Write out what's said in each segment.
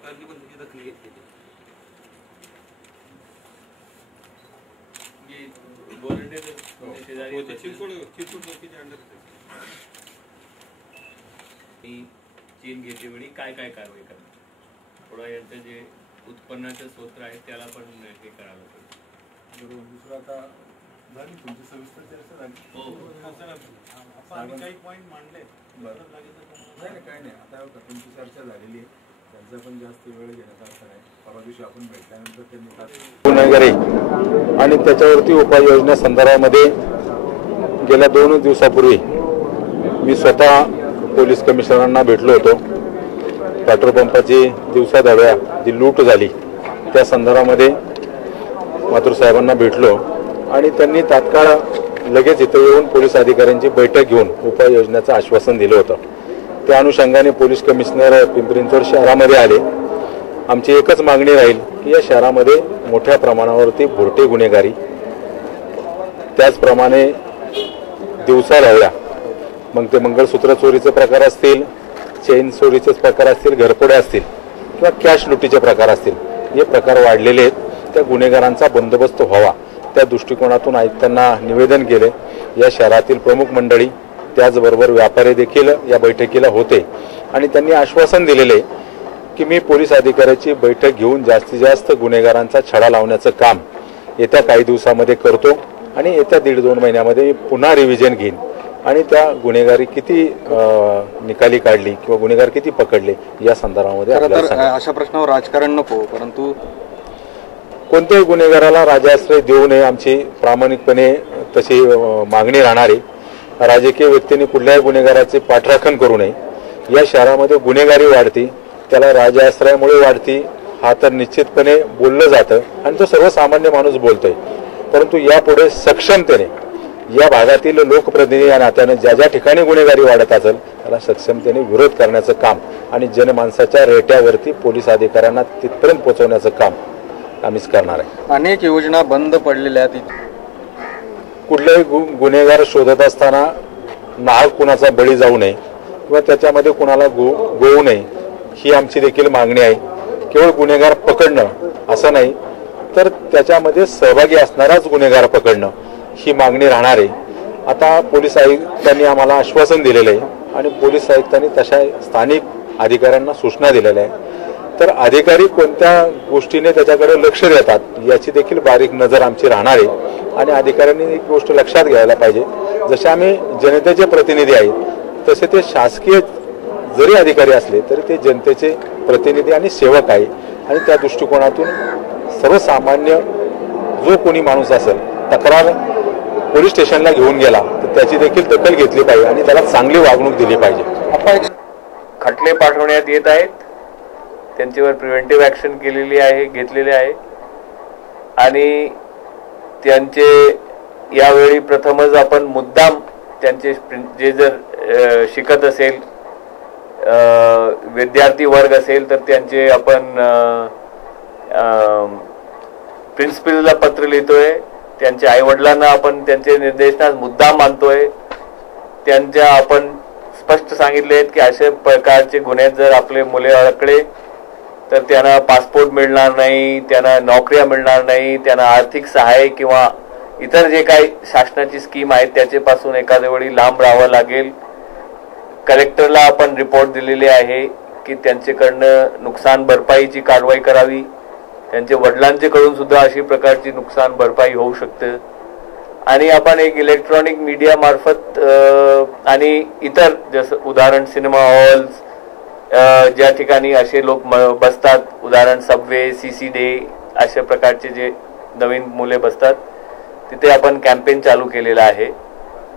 सरकारने पण त्याची दखल घेतली. चीन घेतेवेळी काय काय कारवाई करणार, थोडा यांचं जे उत्पन्नाचे स्रोत आहे त्याला पण हे करायला पाहिजे. दुसरं आता झाली तुमची सविस्तर चर्चा झाली. काही पॉईंट मांडले. नाही काय नाही, आता तुमची चर्चा झालेली आहे, त्यांचा पण जास्त वेळ घेण्याचा अर्थ नाही. परवा दिवशी आपण भेटल्यानंतर त्यांनी गुन्हेगारी आणि त्याच्यावरती उपाययोजना संदर्भामध्ये गेल्या 2 दिवसापूर्वी मी स्वतः पोलीस कमिशनरांना भेटलो होतो. पेट्रोल पंपाची दिवसाढवळ्या जी लूट झाली त्या संदर्भामध्ये माथुर साहेबांना भेटलो आणि त्यांनी तात्काळ लगेच इथं येऊन पोलीस अधिकाऱ्यांची बैठक घेऊन उपाययोजनेचं आश्वासन दिलं होतं. त्या अनुषंगाने पोलीस कमिशनर पिंपरी चिंचवड शहरामध्ये आले. आमची एकच मागणी राहील की या शहरामध्ये मोठ्या प्रमाणावरती भुरटे गुन्हेगारी, त्याचप्रमाणे दिवसाढवळ्या, मग ते मंगळसूत्र चोरीचे प्रकार असतील, चेन चोरीचे प्रकार असतील, घरफोड्या असतील किंवा कॅश लुटीचे प्रकार असतील, हे प्रकार वाढलेले आहेत. त्या गुन्हेगारांचा बंदोबस्त व्हावा त्या दृष्टिकोनातून आयुक्तांना निवेदन केले. या शहरातील प्रमुख मंडळी त्याचबरोबर व्यापारी देखील या बैठकीला होते आणि त्यांनी आश्वासन दिलेले की मी पोलीस अधिकाऱ्याची बैठक घेऊन जास्तीत जास्त गुन्हेगारांचा छडा लावण्याचं काम येत्या काही दिवसामध्ये करतो आणि येत्या 1.5-2 महिन्यामध्ये मी पुन्हा रिव्हिजन घेईन आणि त्या गुन्हेगारी किती निकाली काढली किंवा गुन्हेगार किती पकडले या संदर्भामध्ये. अशा प्रश्नावर राजकारण नको, परंतु कोणत्याही गुन्हेगाराला राजाश्रय देऊ नये आमची प्रामाणिकपणे तशी मागणी राहणार आहे. राजकीय व्यक्तींनी कुठल्याही गुन्हेगाराचे पाठराखण करू नये. या शहरामध्ये गुन्हेगारी वाढती, त्याला राजाश्रयामुळे वाढती हा तर निश्चितपणे बोललं जातं आणि तो सर्वसामान्य माणूस बोलतोय. परंतु यापुढे सक्षमतेने या भागातील लोकप्रतिनिधी या नात्याने ज्या ज्या ठिकाणी गुन्हेगारी वाढत असेल त्याला सक्षमतेने विरोध करण्याचं काम आणि जनमानसाच्या रेट्यावरती पोलीस अधिकाऱ्यांना तिथपर्यंत पोहोचवण्याचं काम आम्हीच करणार आहे. अनेक योजना बंद पडलेल्या आहेत. कुठलेही गुन्हेगार शोधत असताना नाहक कुणाचा बळी जाऊ नये किंवा त्याच्यामध्ये कुणाला गोवू नये ही आमची देखील मागणी आहे. केवळ गुन्हेगार पकडणं असं नाही तर त्याच्यामध्ये सहभागी असणाराच गुन्हेगार पकडणं ही मागणी राहणार आहे. आता पोलीस आयुक्तांनी आम्हाला आश्वासन दिलेलं आहे आणि पोलीस आयुक्तांनी तशा स्थानिक अधिकाऱ्यांना सूचना दिलेल्या आहे. तर अधिकारी कोणत्या गोष्टीने त्याच्याकडे लक्ष देतात याची देखील बारीक नजर आमची राहणार आहे आणि अधिकाऱ्यांनी एक गोष्ट लक्षात घ्यायला पाहिजे, जसे आम्ही जनतेचे प्रतिनिधी आहेत तसे ते शासकीय जरी अधिकारी असले तरी ते जनतेचे प्रतिनिधी आणि सेवक आहे आणि त्या दृष्टिकोनातून सर्वसामान्य जो कोणी माणूस असेल तक्रार पोलीस स्टेशनला घेऊन गेला तर त्याची देखील दखल घेतली पाहिजे आणि त्याला चांगली वागणूक दिली पाहिजे. खटले पाठवण्यात येत आहेत, त्यांच्यावर प्रिव्हेंटिव्ह ऍक्शन घेतलेली आहे आणि त्यांचे यावेळी प्रथमच आपण मुद्दाम त्यांचे जे जर शिकत असेल विद्यार्थी वर्ग असेल तर त्यांचे आपण प्रिन्सिपलला पत्र लिहितोय, त्यांच्या आईवडिलांना आपण त्यांचे निर्देशनास मुद्दाम मानतोय. त्यांच्या आपण स्पष्ट सांगितले आहेत की अशा प्रकारचे गुन्हे जर आपले मुले अडकले तर त्यांना पासपोर्ट मिळणार नाही, त्यांना नोकऱ्या मिळणार नाही, त्यांना आर्थिक सहाय्य किंवा इतर जे काही शासनाची स्कीम आहेत त्याच्यापासून एखाद्या वेळी लांब राहावं लागेल. कलेक्टरला आपण रिपोर्ट दिलेले आहे की त्यांच्याकडनं नुकसान भरपाईची कारवाई करावी. त्यांच्या वडिलांच्याकडून सुद्धा अशी प्रकारची नुकसान भरपाई होऊ शकते आणि आपण एक इलेक्ट्रॉनिक मीडिया मार्फत आणि इतर जसं उदाहरण सिनेमा हॉल्स ज्या ठिकाणी असे लोक बसतात, उदाहरण सबवे, सीसी डे अशा प्रकारचे जे नवीन मुले बसतात तिथे आपण कॅम्पेन चालू केलेला आहे.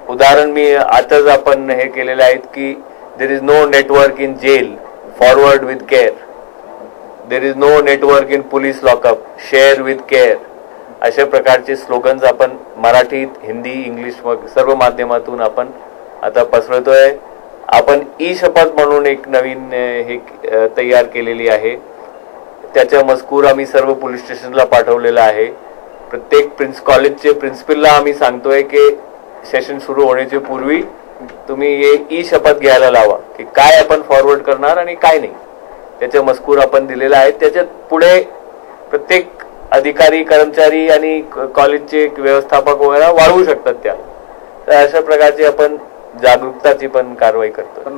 उदाहरण मी आताच आपण हे केलेले आहेत की there is no network in jail, forward with care. There is no network in police lockup, share with care. अशा प्रकारचे स्लोगन्स आपण मराठीत, हिंदी, इंग्लिश सर्व माध्यमातून आपण आता पसरवतोय. आपण ई शपथ म्हणून एक नवीन हे तयार केलेली आहे. त्याचा मजकूर आम्ही सर्व पोलीस स्टेशनला पाठवलेला आहे. प्रत्येक कॉलेजचे प्रिन्सिपलला आम्ही सांगतोय की सेशन सुरू होण्याच्या पूर्वी तुम्ही हे ई शपथ घ्यायला लावा की काय आपण फॉरवर्ड करणार आणि काय नाही. त्याचे मजकूर आपण दिलेला आहे. त्याच्यात पुढे प्रत्येक अधिकारी कर्मचारी आणि कॉलेजचे व्यवस्थापक वगैरे वाढवू शकतात त्या. तर अशा प्रकारची आपण जागरूकताची पण कारवाई करतो.